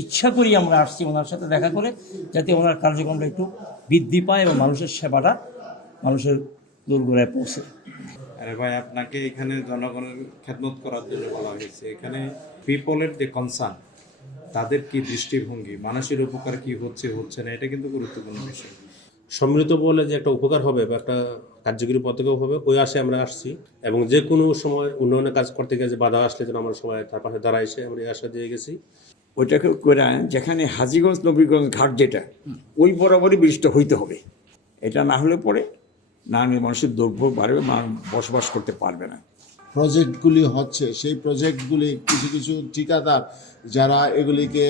ইচ্ছা করি আমরা আসছি ওনার সাথে দেখা করে যাতে ওনার কার্যক্রমটা একটু বৃদ্ধি পায় এবং মানুষের সেবাটা মানুষের দোরগোড়ায় পৌঁছে। আরে ভাই আপনাকে এখানে জনগণের খেদমত করার জন্য বলা হয়েছে। এখানে পিপলের যে কনসার্ন তাদের কি দৃষ্টিভঙ্গি? মানুষের উপকার কি হচ্ছে হচ্ছে না এটা কিন্তু গুরুত্বপূর্ণ বিষয়। সম্মিলিত বলে যে একটা উপকার হবে বা একটা কার্যকরী পদক্ষেপ হবে ওই আশে আমরা আসছি। এবং যে কোনো সময় উন্নয়নের কাজ করতে গিয়ে যে বাধা আসলে যেন আমরা সবাই তার পাশে দাঁড়াই এসে আমরা এই আশা দিয়ে গেছি। ওইটাকে করে যেখানে হাজিগঞ্জ নবীগঞ্জ ঘাট যেটা ওই বরাবরই ব্রিজটা হইতে হবে। এটা না হলে পরে না মানুষের দুর্ভোগ বাড়বে মানুষ বসবাস করতে পারবে না। প্রজেক্টগুলি হচ্ছে সেই প্রজেক্টগুলি কিছু কিছু ঠিকাদার যারা এগুলিকে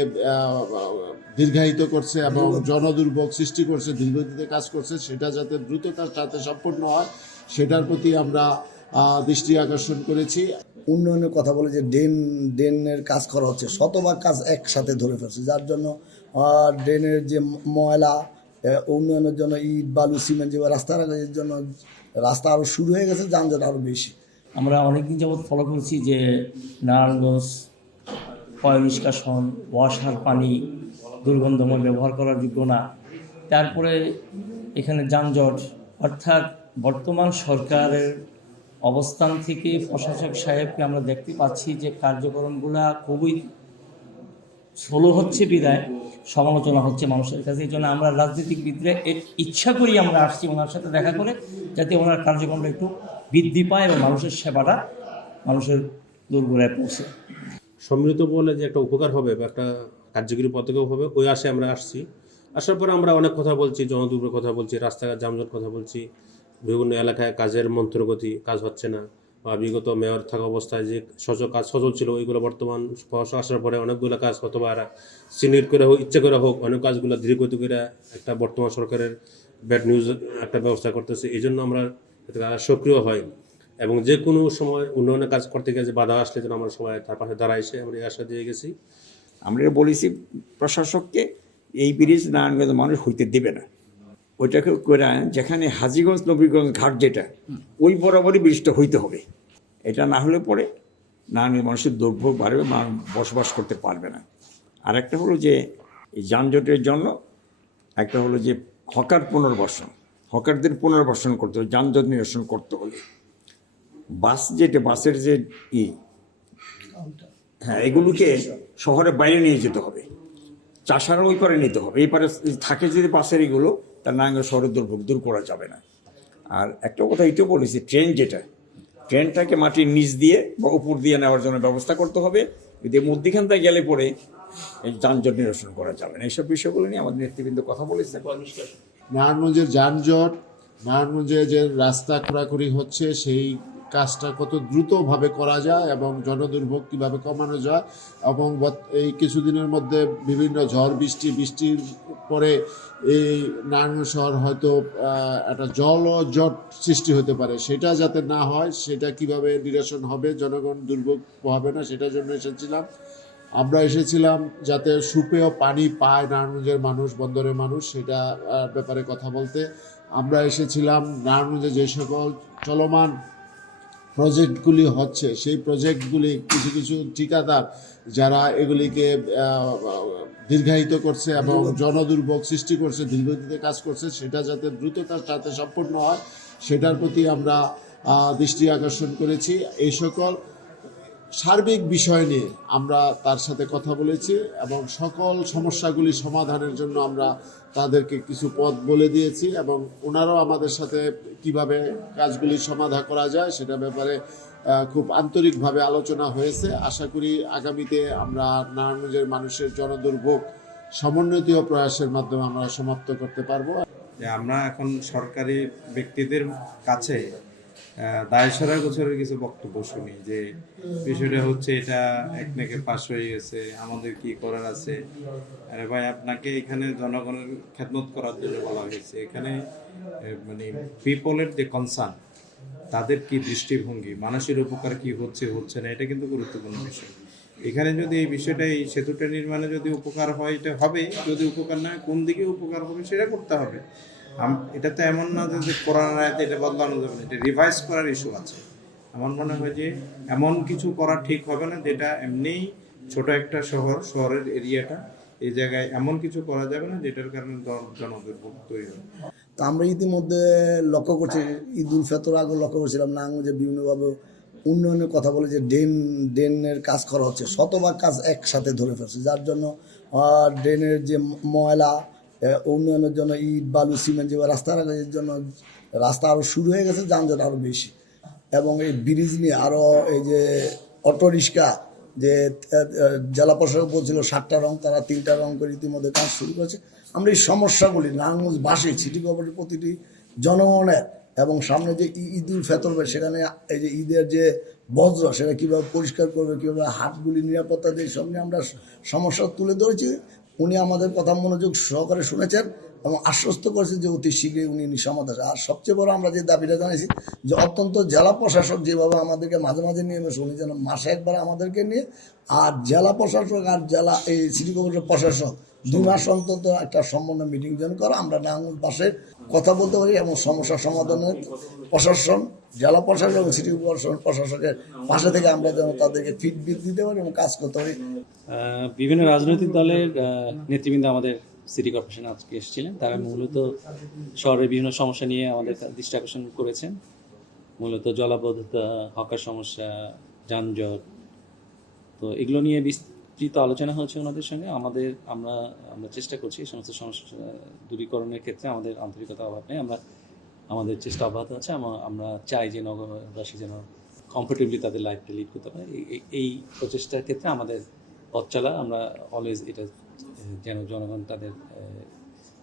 দীর্ঘায়িত করছে এবং জনদুর্ভোগ সৃষ্টি করছে দীর্ঘদিতে কাজ করছে সেটা যাতে দ্রুততার সাথে সম্পূর্ণ হয় সেটার প্রতি আমরা দৃষ্টি আকর্ষণ করেছি। উন্নয়নের কথা বলে যে ড্রেন, ড্রেনের কাজ করা হচ্ছে, শতভাগ কাজ একসাথে ধরে ফেলছে, যার জন্য ড্রেনের যে ময়লা উন্নয়নের জন্য ইট, বালু, সিমেন্ট যে রাস্তার জন্য রাস্তা আরও শুরু হয়ে গেছে, যানজট আরও বেশি। আমরা অনেকদিন যাবৎ ফলো করছি যে নারায়ণগঞ্জ পয় নিষ্কাশন, ওয়াসার পানি দুর্গন্ধময় ব্যবহার করার যোগ্য না। তারপরে এখানে যানজট, অর্থাৎ বর্তমান সরকারের অবস্থান থেকে প্রশাসক সাহেবকে আমরা দেখতে পাচ্ছি যে কার্যক্রমগুলা খুবই স্লো হচ্ছে বিদায় সমালোচনা হচ্ছে মানুষের কাছে। এই জন্য আমরা রাজনীতিবিদরা এর ইচ্ছা করি আমরা আসছি ওনার সাথে দেখা করে, যাতে ওনার কার্যক্রমটা একটু বৃদ্ধি পায় এবং মানুষের সেবাটা মানুষের দোরগোড়ায় পৌঁছে। সম্মিলিত বলে যে একটা উপকার হবে বা একটা কার্যকরী পদক্ষেপ হবে, ওই আশে আমরা আসছি। আসার পরে আমরা অনেক কথা বলছি জনদুর্গের কথা বলছি, রাস্তাঘাট যানজট কথা বলছি। বিভিন্ন এলাকায় কাজের মন্ত্রগতি, কাজ হচ্ছে না। বা বিগত মেয়র থাকা অবস্থায় যে সচল কাজ সচল ছিল, ওইগুলো বর্তমান আসার পরে অনেকগুলো কাজ, অথবা বা সিনিয়র করে হোক, ইচ্ছা করে হোক, অনেক কাজগুলো ধীরগতি করে একটা বর্তমান সরকারের ব্যাড নিউজ একটা ব্যবস্থা করতেছে। এই জন্য আমরা সক্রিয় হয় এবং যে কোনো সময় উন্নয়নের কাজ করতে যে বাধা আসলে যেন আমরা সবাই তার পাশে দাঁড়াই এসে আমরা এই আশা দিয়ে গেছি। আমরা বলেছি প্রশাসককে, এই ব্রিজ নারায়ণগঞ্জ মানুষ হইতে দেবে না। ওইটাকে করে যেখানে হাজিগঞ্জ, নবীগঞ্জ ঘাট যেটা, ওই বরাবরই ব্রিজটা হইতে হবে। এটা না হলে পরে না মানুষের দুর্ভোগ বাড়বে, মানুষ বসবাস করতে পারবে না। আর একটা হলো যে যানজটের জন্য একটা হলো যে, হকার পুনর্বাসন, হকারদের পুনর্বাসন করতে হবে, যানজট নিরসন করতে হলে বাস যেটা, বাসের যে ই হ্যাঁ এগুলোকে শহরের বাইরে নিয়ে যেতে হবে। চাষার ওই পারে নিতে হবে। এই পারে থাকে যদি বাসের এগুলো তার নাঙ্গল শহরের দুর্ভোগ দূর করা যাবে না। আর একটা কথা এটাও বলেছি, ট্রেন যেটা, ট্রেনটাকে মাটির নিচ দিয়ে বা উপর দিয়ে নেওয়ার জন্য ব্যবস্থা করতে হবে। যদি মধ্যিখানটায় গেলে পরে এই যানজট নিরসন করা যাবে না। এইসব বিষয়গুলো নিয়ে আমাদের নেতৃবৃন্দ কথা বলেছে। নারায়ণগঞ্জের যানজট, নারায়ণগঞ্জে যে রাস্তা খোরাখুরি হচ্ছে, সেই কাজটা কত দ্রুতভাবে করা যায় এবং জনদুর্ভোগ কীভাবে কমানো যায় এবং এই কিছুদিনের মধ্যে বিভিন্ন ঝড়, বৃষ্টি, বৃষ্টির পরে এই নারায়ণগঞ্জ শহর হয়তো একটা জল ও জট সৃষ্টি হতে পারে। সেটা যাতে না হয়, সেটা কীভাবে নিরসন হবে, জনগণ দুর্ভোগ হবে না, সেটার জন্য এসেছিলাম। আমরা এসেছিলাম যাতে সুপেয় পানি পায় নারায়ণগঞ্জের মানুষ, বন্দরের মানুষ, সেটা ব্যাপারে কথা বলতে। আমরা এসেছিলাম নারায়ণগঞ্জে যে সকল চলমান প্রজেক্টগুলি হচ্ছে সেই প্রজেক্টগুলি কিছু কিছু ঠিকাদার যারা এগুলিকে দীর্ঘায়িত করছে এবং জনদুর্ভোগ সৃষ্টি করছে দীর্ঘদিতে কাজ করছে সেটা যাতে দ্রুততার সাথে সম্পন্ন হয় সেটার প্রতি আমরা দৃষ্টি আকর্ষণ করেছি। এই সকল সার্বিক বিষয় নিয়ে আমরা তার সাথে কথা বলেছি এবং সকল সমস্যাগুলি সমাধানের জন্য আমরা তাদেরকে কিছু পথ বলে দিয়েছি এবং ওনারাও আমাদের সাথে কীভাবে কাজগুলি সমাধা করা যায় সেটা ব্যাপারে খুব আন্তরিকভাবে আলোচনা হয়েছে। আশা করি আগামীতে আমরা নারায়ণগঞ্জের মানুষের জনদুর্ভোগ সমন্বিত প্রয়াসের মাধ্যমে আমরা সমাপ্ত করতে পারব। আমরা এখন সরকারি ব্যক্তিদের কাছে দায়সরা গোছরের কিছু বক্তব্য শুনি যে বিষয়টা হচ্ছে এটা এক নাকে পাশ হয়ে গেছে, আমাদের কি করার আছে? আরে ভাই, আপনাকে এখানে জনগণের খেদমত করার জন্য বলা হয়েছে। এখানে মানে পিপলের যে কনসার্ন তাদের কি দৃষ্টিভঙ্গি, মানুষের উপকার কি হচ্ছে হচ্ছে না, এটা কিন্তু গুরুত্বপূর্ণ বিষয়। এখানে যদি এই বিষয়টা, এই সেতুটা নির্মাণে যদি উপকার হয়, এটা হবে। যদি উপকার না হয়, কোন দিকে উপকার হবে, সেটা করতে হবে। এটা তো এমন না যে কোরআন আয়াতে এটা বদলানো যাবে না, এটা রিভাইজ করার ইস্যু আছে। আমার মনে হয় যে এমন কিছু করা ঠিক হবে না যেটা এমনিই ছোট একটা শহর, শহরের এরিয়াটা, এই জায়গায় এমন কিছু করা যাবে না যেটার কারণে জন- জনদুর্ভোগ তৈরি হবে। তা আমরা ইতিমধ্যে লক্ষ্য করছি ঈদ উল ফেতর আগে লক্ষ্য করছিলাম নারায়ণগঞ্জে বিভিন্নভাবে উন্নয়নের কথা বলে যে ড্রেন, ড্রেনের কাজ করা হচ্ছে, শতভাগ কাজ একসাথে ধরে ফেলছে। যার জন্য ড্রেনের যে ময়লা উন্নয়নের জন্য ইট বালু সিমেন্ট যেভাবে রাস্তার জন্য রাস্তা আরও শুরু হয়ে গেছে, যানজট আরও বেশি। এবং এই ব্রিজ নিয়ে আরও এই যে অটো রিক্সা যে জেলা প্রশাসক বলছিল সাতটা রং, তারা তিনটা রং করে ইতিমধ্যে কাজ শুরু করেছে। আমরা এই সমস্যাগুলি নারায়ণগঞ্জবাসী সিটি কর্পোরেটের প্রতিটি জনগণের এবং সামনে যে ই- ঈদ উল ফেতর হবে, সেখানে এই যে ঈদের যে বজ্র, সেটা কীভাবে পরিষ্কার করবে, কীভাবে হাটগুলি নিরাপত্তা দিয়ে, সব নিয়ে আমরা সমস্যা তুলে ধরেছি। উনি আমাদের কথা মনোযোগ সহকারে শুনেছেন এবং আশ্বস্ত করেছেন যে অতি শীঘ্রই উনি সমাধান আর সবচেয়ে বড় আমরা যে দাবিটা জানিয়েছি যে অত্যন্ত জেলা প্রশাসক যেভাবে আমাদেরকে মাঝে মাঝে নিয়ে এসে উনি যেন মাসে একবার আমাদেরকে নিয়ে, আর জেলা প্রশাসক আর জেলা এই সিটি কর্পোরেশন প্রশাসক দুই মাস অন্তত একটা সম্পূর্ণ মিটিং যেন করে। আমরা নাঙ্গুল পাশে কথা বলতে পারি এবং সমস্যা সমাধানের প্রশাসন, জেলা প্রশাসন এবং সিটি কর্পোরেশন প্রশাসকের পাশে থেকে আমরা যেন তাদেরকে ফিডব্যাক দিতে পারি এবং কাজ করতে পারি। বিভিন্ন রাজনৈতিক দলের নেতৃবৃন্দ আমাদের সিটি কর্পোরেশন আজকে এসেছিলেন। তারা মূলত শহরের বিভিন্ন সমস্যা নিয়ে আমাদের দৃষ্টি আকর্ষণ করেছেন। মূলত জলাবদ্ধতা, হকার সমস্যা, যানজট, তো এগুলো নিয়ে বিস্তৃত আলোচনা হয়েছে ওনাদের সঙ্গে। আমাদের, আমরা আমরা চেষ্টা করছি এই সমস্ত দূরীকরণের ক্ষেত্রে আমাদের আন্তরিকতা অভাব নেই। আমরা, আমাদের চেষ্টা অব্যাহত আছে। আমা- আমরা চাই যে নগরবাসী যেন কমফোর্টেবলি তাদের লাইফটা লিড করতে পারে। এই- প্রচেষ্টার ক্ষেত্রে আমাদের পথ চলা, আমরা অলওয়েজ এটা, যেন জনগণ তাদের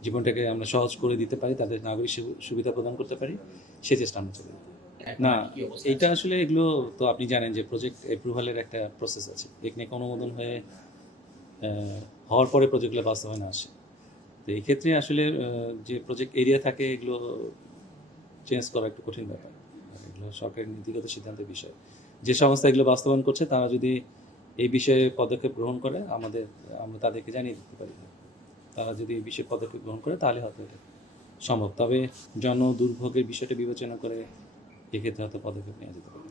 জীবনটাকে আমরা সহজ করে দিতে পারি, তাদের নাগরিক সুবিধা প্রদান করতে পারি, সে চেষ্টা আমরা চলে না এইটা আসলে এগুলো তো আপনি জানেন যে প্রজেক্ট অ্যাপ্রুভালের একটা প্রসেস আছে। টেকনিক অনুমোদন হয়ে হওয়ার পরে প্রজেক্টগুলো বাস্তবায়নে আসে। তো এই ক্ষেত্রে আসলে যে প্রজেক্ট এরিয়া থাকে এগুলো চেঞ্জ করা একটু কঠিন ব্যাপার। এগুলো সরকারের নীতিগত সিদ্ধান্তের বিষয়। যে সংস্থা এগুলো বাস্তবায়ন করছে তারা যদি এই বিষয়ে পদক্ষেপ গ্রহণ করে আমাদের আমরা তাদেরকে জানিয়ে দিতে পারি। তারা যদি এই বিষয়ে পদক্ষেপ গ্রহণ করে তাহলে হয়তো সম্ভব। তবে জন দুর্ভোগের বিষয়টা বিবেচনা করে এক্ষেত্রে হয়তো পদক্ষেপ নেওয়া যেতে পারে।